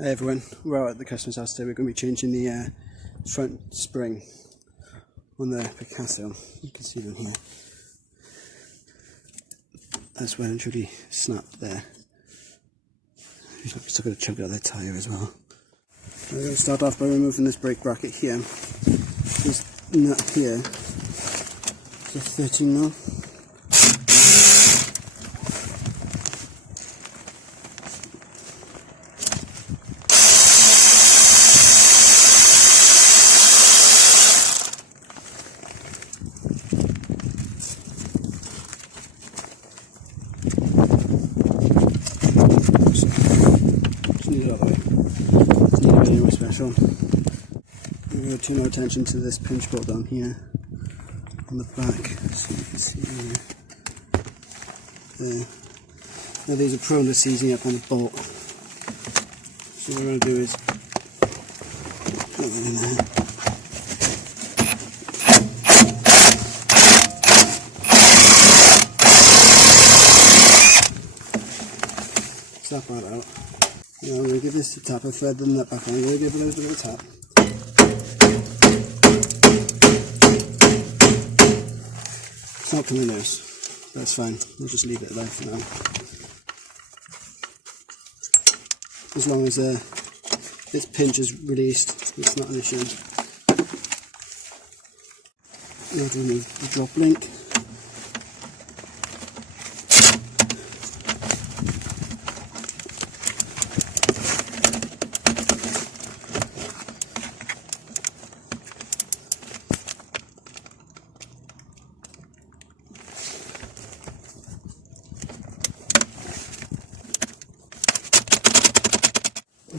Hey everyone, we're out at the customer's house today. We're going to be changing the front spring on the Picasso. You can see them here. That's well and truly snapped there. Just got to chunk out their tyre as well. We're going to start off by removing this brake bracket here. This nut here is a 13mm. Special. We're going to turn our attention to this pinch bolt down here on the back, so you can see there. Now these are prone to seizing up on the bolt, so what we're going to do is put that in there. Slap that out. Now I'm going to give this a tap. I thread the nut back on. I'm going to give it a little bit of a tap. It's not coming loose. That's fine. We'll just leave it there for now. As long as this pinch is released, it's not an issue. Now to remove the drop link.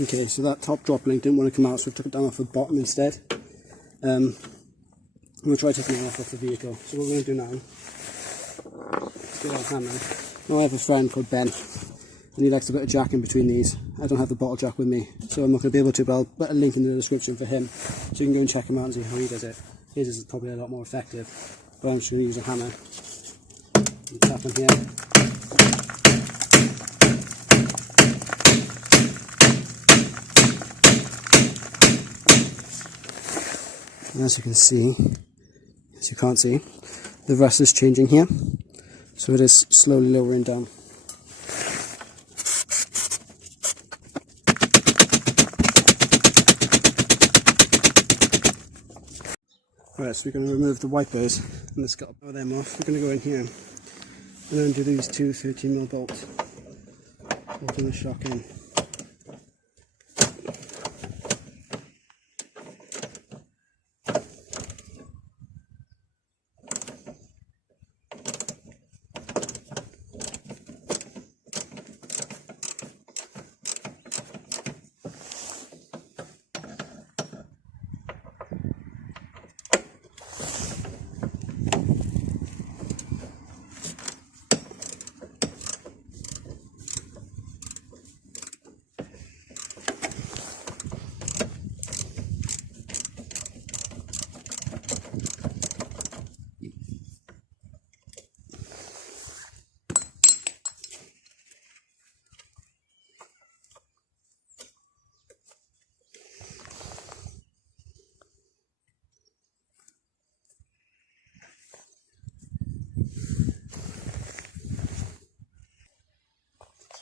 Okay, so that top drop link didn't want to come out, so I took it down off the bottom instead. We'll try taking it off the vehicle. So what we're going to do now, let's get our hammer. Now I have a friend called Ben, and he likes to put a jack in between these. I don't have the bottle jack with me, so I'm not going to be able to, but I'll put a link in the description for him, so you can go and check him out and see how he does it. His is probably a lot more effective, but I'm just going to use a hammer and tap on here. As you can see, as you can't see, the rust is changing here, so it is slowly lowering down. Alright, so we're going to remove the wipers and let's get them off. We're going to go in here and then do these two 13mm bolts, bolting the shock in.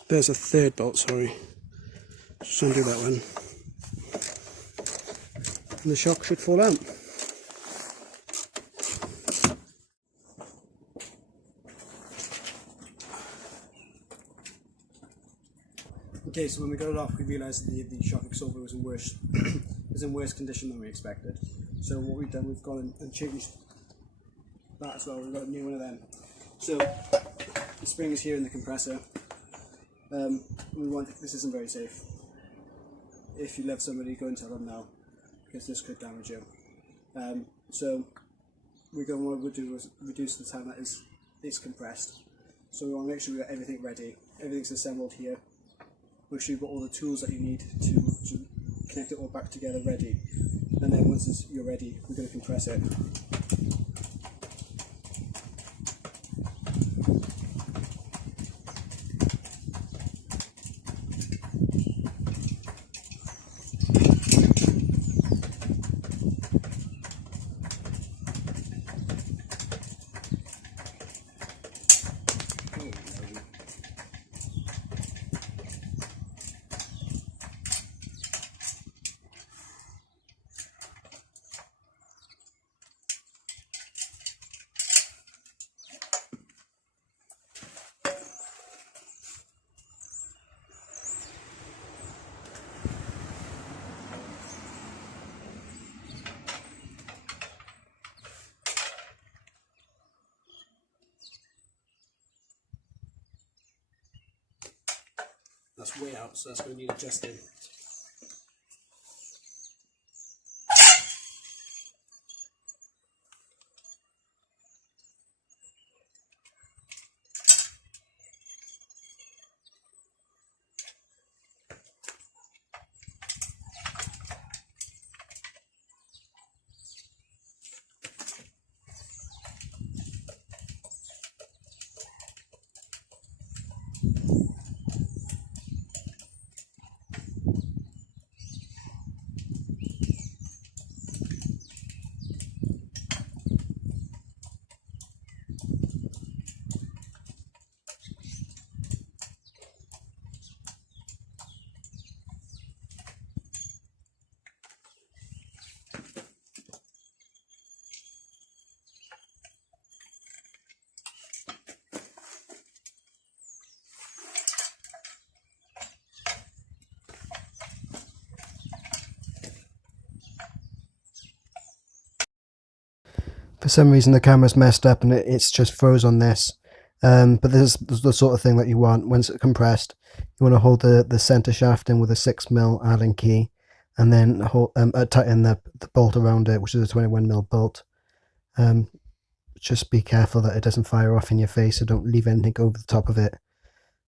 There's a third bolt, sorry. Just undo that one. And the shock should fall out. Okay, so when we got it off, we realised the shock absorber was in worse condition than we expected. So what we've done, we've gone and changed that as well. We've got a new one of them. So the spring is here in the compressor. This isn't very safe. If you love somebody, go and tell them now, because this could damage you. So what we'll do is reduce the time that it's compressed. So we want to make sure we've got everything ready. Everything's assembled here. Make sure you've got all the tools that you need to connect it all back together ready. And then once you're ready, we're going to compress it. that's way out, so that's going to need adjusting. For some reason the camera's messed up and it's just froze on this. But this is the sort of thing that you want once it's compressed. You want to hold the center shaft in with a 6mm Allen key, and then tighten the bolt around it, which is a 21mm bolt. Just be careful that it doesn't fire off in your face, so don't leave anything over the top of it,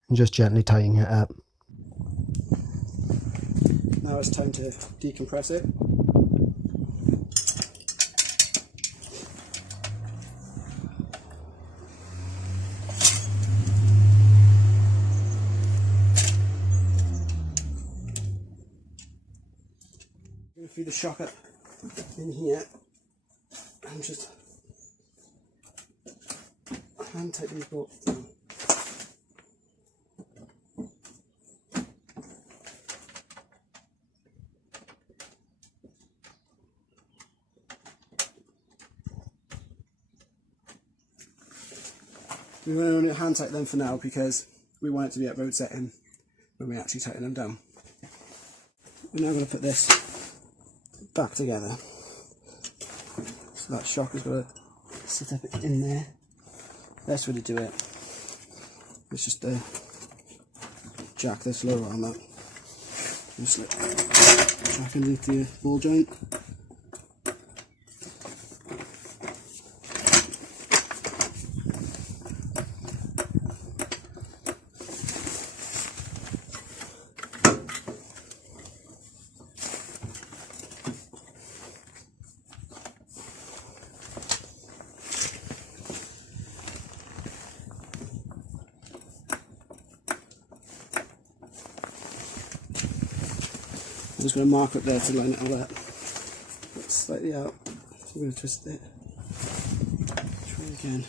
and just gently tighten it up. Now it's time to decompress it. I'm going to feed the shock up in here and just hand tight these bolts down. We're going to hand tight them for now because we want it to be at road setting when we actually tighten them down. We're now going to put this back together. So that shock is going to sit up in there. Best way to do it is just jack this lower arm up. Just jack underneath the ball joint. I'm just going to mark up there to line it all up. It's slightly out, so I'm going to twist it. Try again.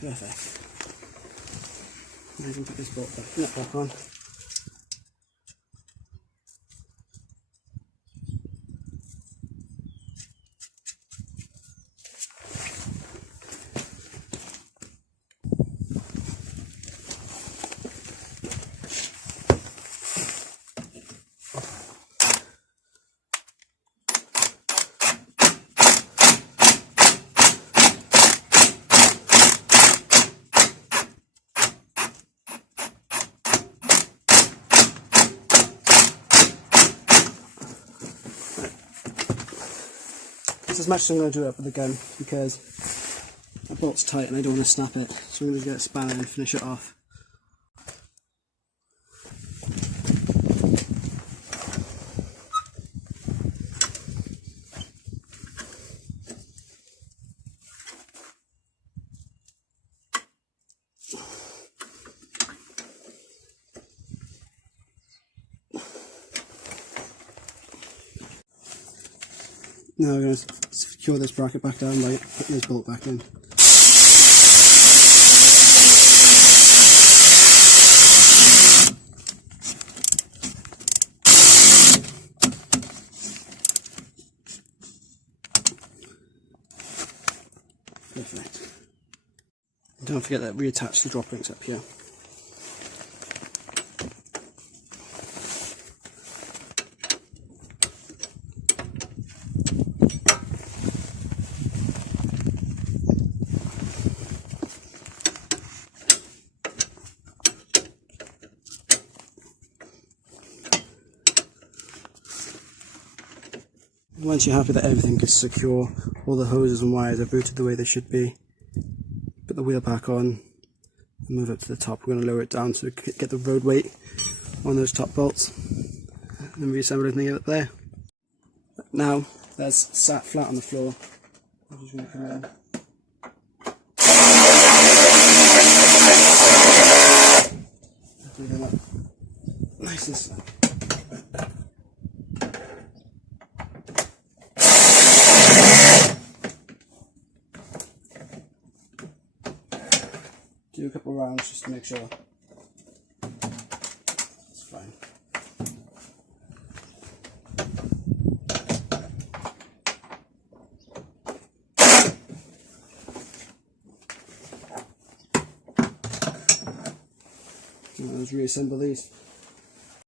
Perfect. Now you can put this bolt back on. It's as much as I'm going to do it with the gun because that bolt's tight and I don't want to snap it, so I'm going to get a spanner and finish it off. Now we're going to secure this bracket back down by putting this bolt back in. Perfect. Don't forget that reattach the drop rings up here. Once you're happy that everything is secure, all the hoses and wires are routed the way they should be, put the wheel back on and move up to the top. We're going to lower it down so we get the road weight on those top bolts and then reassemble everything up there. Now that's sat flat on the floor. I'm just going to come in. Nice and slow. Do a couple of rounds just to make sure it's fine. Now let's reassemble these.